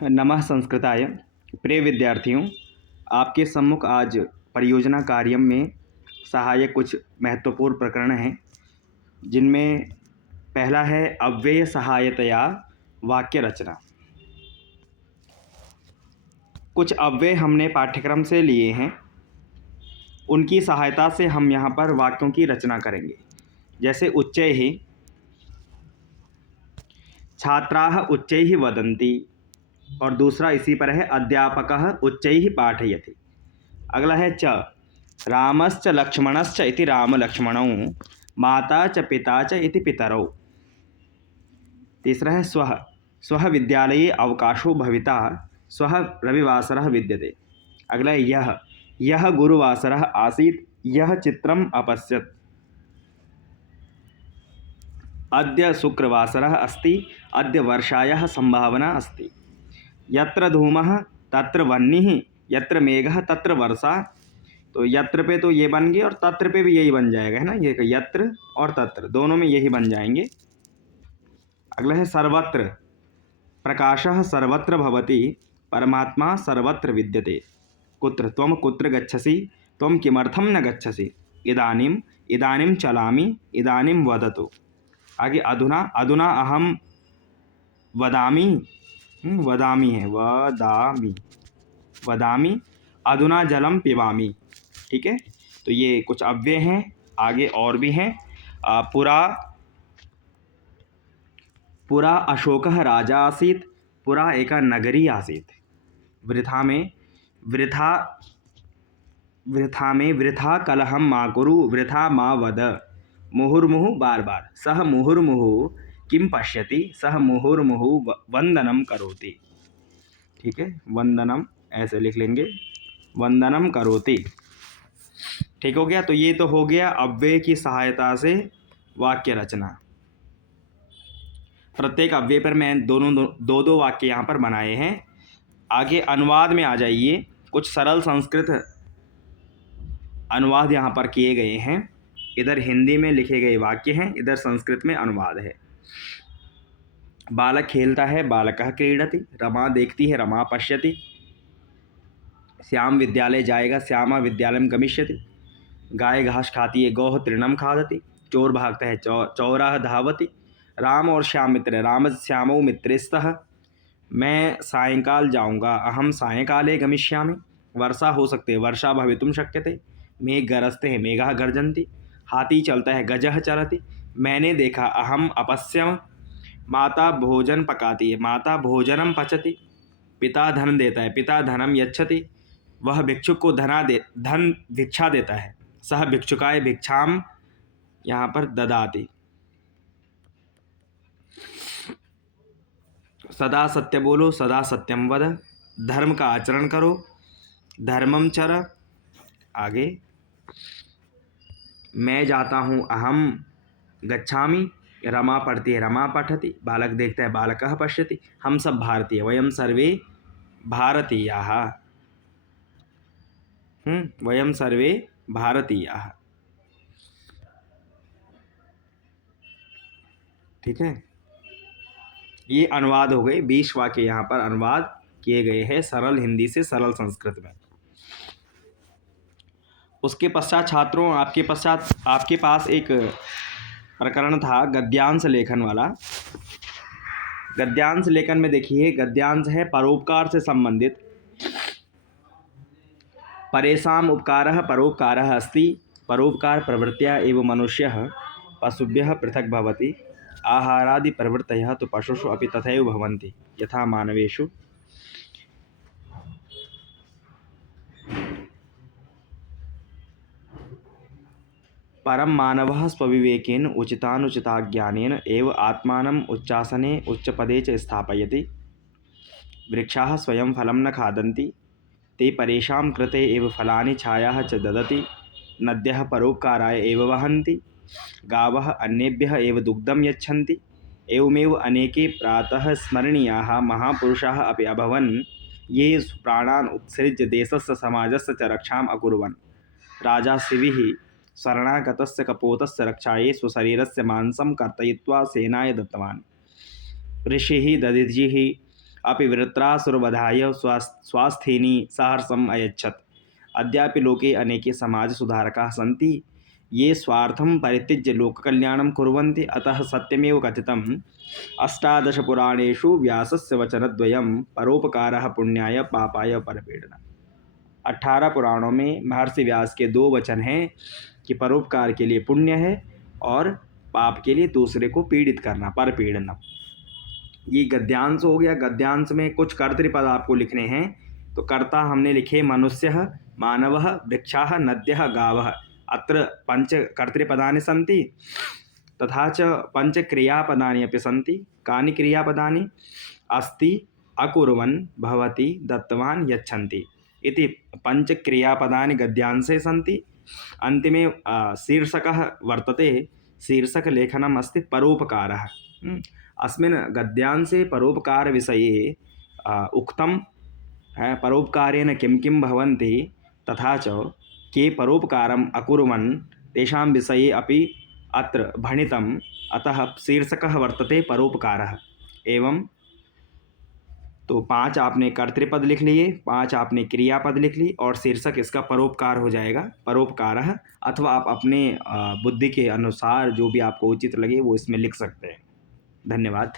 नमः संस्कृताय। प्रिय विद्यार्थियों, आपके सम्मुख आज परियोजना कार्य में सहायक कुछ महत्वपूर्ण प्रकरण हैं, जिनमें पहला है अव्यय सहायतया वाक्य रचना। कुछ अव्यय हमने पाठ्यक्रम से लिए हैं, उनकी सहायता से हम यहाँ पर वाक्यों की रचना करेंगे। जैसे उच्चैः, छात्राः उच्चैः वदन्ति, और दूसरा इसी पर है अध्यापकः उच्चैः पाठयति। अगला है च, रामश्च लक्ष्मणश्च इति रामलक्ष्मणौ, माता च पिता च इति पितरौ। तीसरा है स्वः, स्वः विद्यालये अवकाशो भविता, स्वः रविवासरः विद्यते। अगला है यः, यः गुरुवासरः आसीत्, यः चित्रम् अपश्यत्। अद्य शुक्रवासरः अस्ति, अद्य वर्षायाः संभावना अस्ति। यत्र धूमः तत्र वह्निः, यत्र मेघः तत्र वर्षा। तो यत्र पे तो ये बन गई और तत्र पे भी यही बन जाएगा, है ना। ये यत्र और तत्र दोनों में यही बन जाएंगे। अगला है सर्वत्र, प्रकाशः सर्वत्र भवति, परमात्मा सर्वत्र विद्यते। कुत्र, त्वं कुत्र गच्छसि, त्वं किमर्थं न गच्छसि। इदानीं, इदानीं चलामि, इदानीं वदतु। आगे अधुना, अधुना अहम वदामि, वदामि है, वदामि, वदामि, अधुना जलम पिबामि। ठीक है, तो ये कुछ अव्यय हैं। आगे और भी हैं। पुरा, पुरा अशोकः राजा आसीत्, पुरा एका नगरी आसीत्। वृथा में, वृथा, वृथा में, वृथा कलहं मा कुरु, वृथा मा वद। मुहुर्मुहुः बार बार, सः मुहुर्मुहुः किं पश्यति, सः मुहुर्मुहुः वंदनं करोति। ठीक है, वंदनम ऐसे लिख लेंगे, वंदनम करोति। ठीक हो गया। तो ये तो हो गया अव्यय की सहायता से वाक्य रचना। प्रत्येक अव्यय पर मैं दो दो वाक्य यहाँ पर बनाए हैं। आगे अनुवाद में आ जाइए। कुछ सरल संस्कृत अनुवाद यहाँ पर किए गए हैं। इधर हिंदी में लिखे गए वाक्य हैं, इधर संस्कृत में अनुवाद है। बालक खेलता है, बालकः क्रीडति। रमा देखती है, रमा पश्यति। श्याम विद्यालय जाएगा, श्यामा विद्यालयं गमिष्यति। गाय घास खाती है, गौः तृणं खादति। चोर भागता है, चौरः धावति। राम और श्याम मित्र, राम श्यामौ मित्रे स्तः। मैं सायंकाल जाऊंगा, अहम सायंकाले गमिष्यामि। वर्षा हो सकती है, वर्षा भवितुं शक्यते। मेघ गरजते हैं, मेघाः गर्जन्ति। हाथी चलता है, गजः चलति। मैंने देखा, अहम अपश्यम। माता भोजन पकाती है, माता भोजनम पचति। पिता धन देता है, पिता धनम यच्छति। वह भिक्षुक को धन भिक्षा देता है। सह भिक्षुकाय भिक्षाम यहाँ पर ददाति। सदा सत्य बोलो, सदा सत्यम वद। धर्म का आचरण करो, धर्मम चर। आगे, मैं जाता हूँ, अहम गच्छामि। रमा पढ़ती है, रमा पठति। बालक देखता है, बालकः पश्यति। हम सब भारतीय, वयम सर्वे भारतीयाः। वयम सर्वे भारतीयाः। ठीक है, ये अनुवाद हो गए। 20 वाक्य यहाँ पर अनुवाद किए गए हैं सरल हिंदी से सरल संस्कृत में। उसके पश्चात छात्रों, आपके पास एक प्रकरण था गद्यांश लेखन वाला। गद्यांश लेखन में देखिए, गद्यांश है परोपकार से संबंधित। परेषाम् उपकारः परोपकारः अस्ति। परोपकार प्रवृत्त्या एव मनुष्यः पशुभ्यः पृथक् भवति। आहारादि प्रवृत्तयः तु पशुषु अपि तथैव भवन्ति यथा मानवेषु। परम मानवः स्वविवेकेन उचितानुचिताज्ञानेन एव आत्मानम् उच्चासने उच्चपदे च स्थापयति। वृक्षाः स्वयं फलं न खादन्ति, ते परेषां कृते एव फलानि छायाः च ददति। नद्यः परोपकाराय एव वहन्ति, गावः अन्येभ्यः एव दुग्धं यच्छन्ति। एवमेव अनेके प्रातः स्मरणीयाः महापुरुषाः अपि अभवन्, ये प्राणान् उत्सृज्य देशस्य समाजस्य च रक्षाम् अकुर्वन्। राजा शिविः शरणागतस्य कपोतस्य रक्षायै स्वशरीरस्य मांसं कर्तयित्वा सेनाय दत्तवान्। ऋषिः दधिजिः अपि वृत्रासुरवधाय स्वास्थेनि सहर्षम् अयच्छत्। अद्यापि लोके अनेके समाजसुधारकाः सन्ति ये स्वार्थं परित्यज्य लोककल्याणं कुर्वन्ति। अतः सत्यमेव कथितम् अष्टादशपुराणेषु व्यासस्य वचनद्वयं परोपकारः पुण्याय पापाय परपीडनम्। 18 पुराणों में महर्षि व्यास के 2 वचन हैं कि परोपकार के लिए पुण्य है और पाप के लिए दूसरे को पीड़ित करना, परपीड़नम। ये गद्यांश हो गया। गद्यांश में कुछ कर्तृपद आपको लिखने हैं। तो कर्ता हमने लिखे मनुष्यः, मानवः, वृक्षाः, नद्यः, गावः। अत्र पंच कर्तृपदानि सन्ति तथा च पंच क्रियापदानि अपि सन्ति। कानि क्रियापदानि? अस्ति, अकुर्वन्, भवति, दत्तवान्, यच्छन्ति इति पंच क्रियापदानि गद्यांशे सन्ति। अन्तिमे शीर्षकः वर्तते। शीर्षकलेखनम् अस्ति परोपकारः। अस्मिन् गद्यांशे परोपकारविषये उक्तं परोपकारेण किं किं भवन्ति तथा च के परोपकारम् अकुर्वन् तेषां विषये अपि अत्र भणितम्। अतः शीर्षकः वर्तते परोपकारः। एवं तो 5 आपने कर्तृपद लिख लिए, 5 आपने क्रियापद लिख ली और शीर्षक इसका परोपकार हो जाएगा, परोपकारः। अथवा आप अपने बुद्धि के अनुसार जो भी आपको उचित लगे वो इसमें लिख सकते हैं। धन्यवाद।